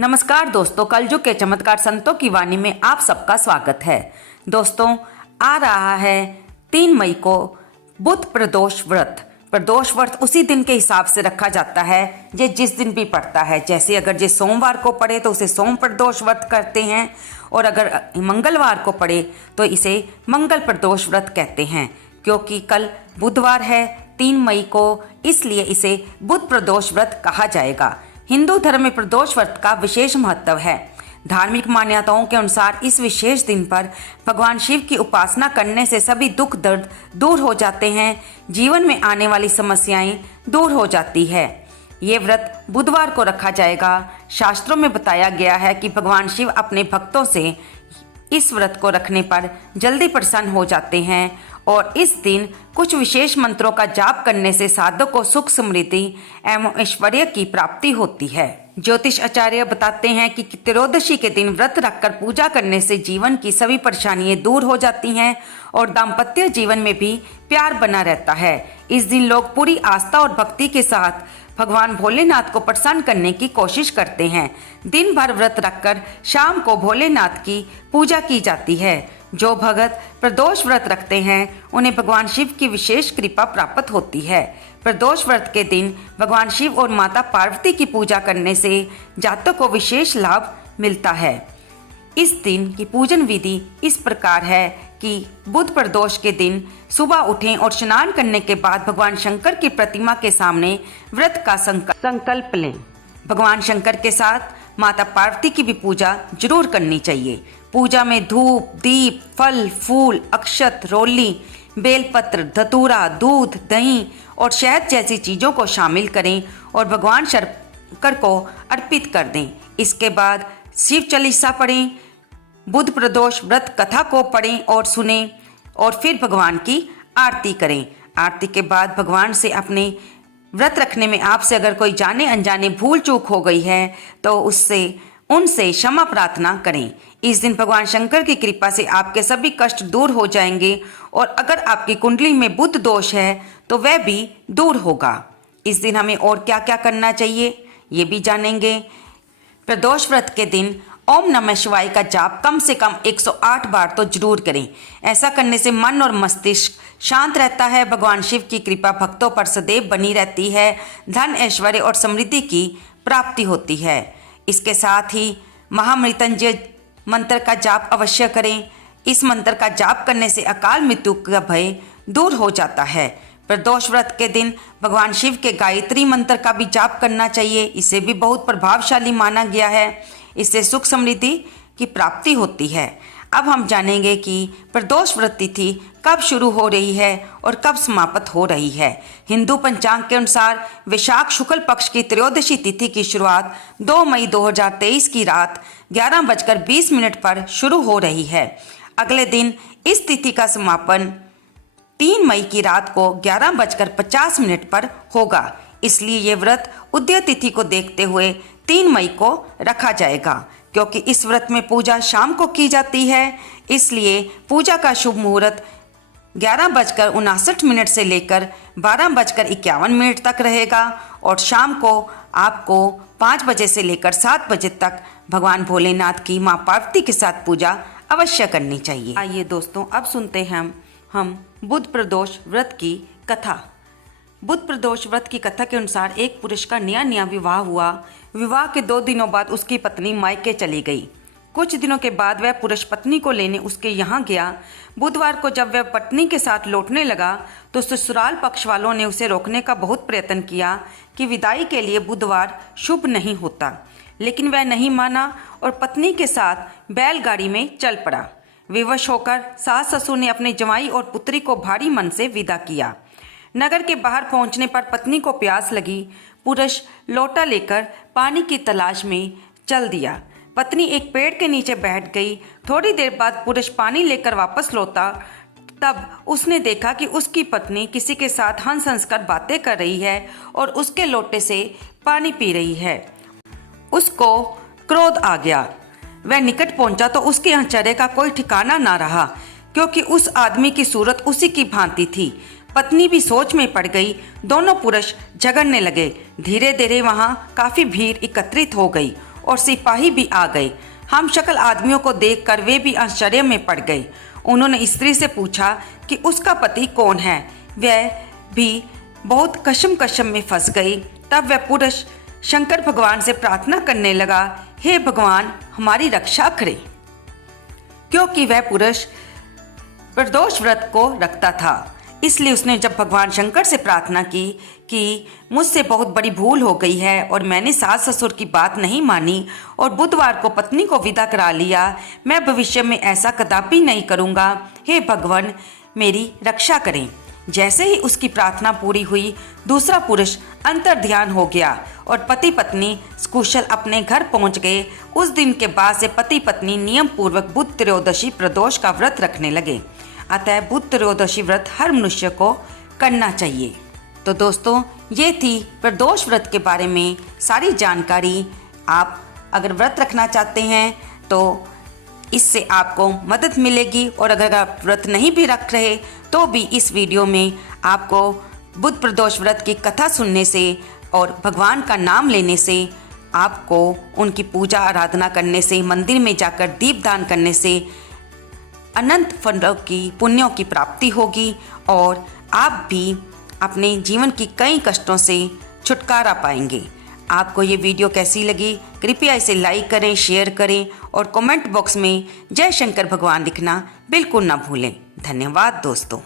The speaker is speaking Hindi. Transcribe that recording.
नमस्कार दोस्तों, कलयुग के चमत्कार संतों की वाणी में आप सबका स्वागत है। दोस्तों, आ रहा है 3 मई को बुध प्रदोष व्रत। प्रदोष व्रत उसी दिन के हिसाब से रखा जाता है ये जिस दिन भी पड़ता है। जैसे अगर ये सोमवार को पड़े तो उसे सोम प्रदोष व्रत करते हैं, और अगर मंगलवार को पड़े तो इसे मंगल प्रदोष व्रत कहते हैं। क्योंकि कल बुधवार है 3 मई को, इसलिए इसे बुध प्रदोष व्रत कहा जाएगा। हिंदू धर्म में प्रदोष व्रत का विशेष महत्व है। धार्मिक मान्यताओं के अनुसार इस विशेष दिन पर भगवान शिव की उपासना करने से सभी दुख दर्द दूर हो जाते हैं, जीवन में आने वाली समस्याएं दूर हो जाती है। ये व्रत बुधवार को रखा जाएगा। शास्त्रों में बताया गया है कि भगवान शिव अपने भक्तों से इस व्रत को रखने पर जल्दी प्रसन्न हो जाते हैं, और इस दिन कुछ विशेष मंत्रों का जाप करने से साधक को सुख, समृद्धि एवं ऐश्वर्य की प्राप्ति होती है। ज्योतिष आचार्य बताते हैं कि त्रयोदशी के दिन व्रत रखकर पूजा करने से जीवन की सभी परेशानियां दूर हो जाती हैं और दाम्पत्य जीवन में भी प्यार बना रहता है। इस दिन लोग पूरी आस्था और भक्ति के साथ भगवान भोलेनाथ को प्रसन्न करने की कोशिश करते हैं। दिन भर व्रत रखकर शाम को भोलेनाथ की पूजा की जाती है। जो भगत प्रदोष व्रत रखते हैं उन्हें भगवान शिव की विशेष कृपा प्राप्त होती है। प्रदोष व्रत के दिन भगवान शिव और माता पार्वती की पूजा करने से जातक को विशेष लाभ मिलता है। इस दिन की पूजन विधि इस प्रकार है कि बुध प्रदोष के दिन सुबह उठें और स्नान करने के बाद भगवान शंकर की प्रतिमा के सामने व्रत का संकल्प लें। भगवान शंकर के साथ माता पार्वती की भी पूजा जरूर करनी चाहिए। पूजा में धूप, दीप, फल, फूल, अक्षत, रोली, बेलपत्र, धतूरा, दूध, दही और शहद जैसी चीजों को शामिल करें और भगवान शंकर को अर्पित कर दें। इसके बाद शिव चालीसा पढ़ें, बुध प्रदोष व्रत कथा को पढ़ें और सुनें, और फिर भगवान की आरती करें। आरती के बाद भगवान से अपने व्रत रखने में आपसे अगर कोई जाने अनजाने भूल चूक हो गई है तो उनसे क्षमा प्रार्थना करें। इस दिन भगवान शंकर की कृपा से आपके सभी कष्ट दूर हो जाएंगे, और अगर आपकी कुंडली में बुध दोष है तो वह भी दूर होगा। इस दिन हमें और क्या क्या करना चाहिए ये भी जानेंगे। प्रदोष व्रत के दिन ओम नमः शिवाय का जाप कम से कम 108 बार तो जरूर करें। ऐसा करने से मन और मस्तिष्क शांत रहता है। भगवान शिव की कृपा भक्तों पर सदैव बनी रहती है। धन, ऐश्वर्य और समृद्धि की प्राप्ति होती है। इसके साथ ही महामृत्युंजय मंत्र का जाप अवश्य करें। इस मंत्र का जाप करने से अकाल मृत्यु का भय दूर हो जाता है। प्रदोष व्रत के दिन भगवान शिव के गायत्री मंत्र का भी जाप करना चाहिए। इसे भी बहुत प्रभावशाली माना गया है। इससे सुख समृद्धि की प्राप्ति होती है। अब हम जानेंगे कि प्रदोष व्रत तिथि कब शुरू हो रही है और कब समाप्त हो रही है। हिंदू पंचांग के अनुसार वैशाख शुक्ल पक्ष की त्रयोदशी तिथि की शुरुआत 2 मई 2023 की रात 11:20 पर शुरू हो रही है। अगले दिन इस तिथि का समापन 3 मई की रात को 11:50 पर होगा। इसलिए ये व्रत उदय तिथि को देखते हुए 3 मई को रखा जाएगा। क्योंकि इस व्रत में पूजा शाम को की जाती है, इसलिए पूजा का शुभ मुहूर्त 11:59 से लेकर 12:51 तक रहेगा, और शाम को आपको 5 बजे से लेकर 7 बजे तक भगवान भोलेनाथ की माँ पार्वती के साथ पूजा अवश्य करनी चाहिए। आइए दोस्तों, अब सुनते हैं हम बुध प्रदोष व्रत की कथा। बुध प्रदोष व्रत की कथा के अनुसार एक पुरुष का नया विवाह हुआ। विवाह के 2 दिनों बाद उसकी पत्नी मायके चली गई। कुछ दिनों के बाद वह पुरुष पत्नी को लेने उसके यहाँ गया। बुधवार को जब वह पत्नी के साथ लौटने लगा तो ससुराल पक्ष वालों ने उसे रोकने का बहुत प्रयत्न किया कि विदाई के लिए बुधवार शुभ नहीं होता, लेकिन वह नहीं माना और पत्नी के साथ बैलगाड़ी में चल पड़ा। विवश होकर सास ससुर ने अपने जमाई और पुत्री को भारी मन से विदा किया। नगर के बाहर पहुंचने पर पत्नी को प्यास लगी। पुरुष लोटा लेकर पानी की तलाश में चल दिया। पत्नी एक पेड़ के नीचे बैठ गई। थोड़ी देर बाद पुरुष पानी लेकर वापस लौटा। तब उसने देखा कि उसकी पत्नी किसी के साथ हंस हंस कर बातें कर रही है और उसके लोटे से पानी पी रही है। उसको क्रोध आ गया। वह निकट पहुंचा तो उसके आश्चर्य का कोई ठिकाना ना रहा, क्योंकि उस आदमी की सूरत उसी की भांति थी। पत्नी भी सोच में पड़ गई। दोनों पुरुष झगड़ने लगे। धीरे धीरे वहां काफी भीड़ एकत्रित हो गई और सिपाही भी आ गए। हम शक्ल आदमियों को देखकर वे भी आश्चर्य में पड़ गए। उन्होंने स्त्री से पूछा कि उसका पति कौन है। वह भी बहुत कशमकश में फंस गई। तब वह पुरुष शंकर भगवान से प्रार्थना करने लगा, हे भगवान हमारी रक्षा करें, क्योंकि वह पुरुष प्रदोष व्रत को रखता था। इसलिए उसने जब भगवान शंकर से प्रार्थना की कि मुझसे बहुत बड़ी भूल हो गई है और मैंने सास ससुर की बात नहीं मानी और बुधवार को पत्नी को विदा करा लिया, मैं भविष्य में ऐसा कदापि नहीं करूँगा, हे भगवान मेरी रक्षा करें। जैसे ही उसकी प्रार्थना पूरी हुई, दूसरा पुरुष अंतर्ध्यान हो गया और पति पत्नी सकुशल अपने घर पहुंच गए। उस दिन के बाद से पति पत्नी नियम पूर्वक बुध त्रयोदशी प्रदोष का व्रत रखने लगे। अतः बुध त्रयोदशी व्रत हर मनुष्य को करना चाहिए। तो दोस्तों, ये थी प्रदोष व्रत के बारे में सारी जानकारी। आप अगर व्रत रखना चाहते हैं तो इससे आपको मदद मिलेगी, और अगर आप व्रत नहीं भी रख रहे तो भी इस वीडियो में आपको बुध प्रदोष व्रत की कथा सुनने से और भगवान का नाम लेने से, आपको उनकी पूजा आराधना करने से, मंदिर में जाकर दीपदान करने से अनंत फलों की पुण्यों की प्राप्ति होगी और आप भी अपने जीवन की कई कष्टों से छुटकारा पाएंगे। आपको ये वीडियो कैसी लगी, कृपया इसे लाइक करें, शेयर करें और कमेंट बॉक्स में जय शंकर भगवान लिखना बिल्कुल ना भूलें। धन्यवाद दोस्तों।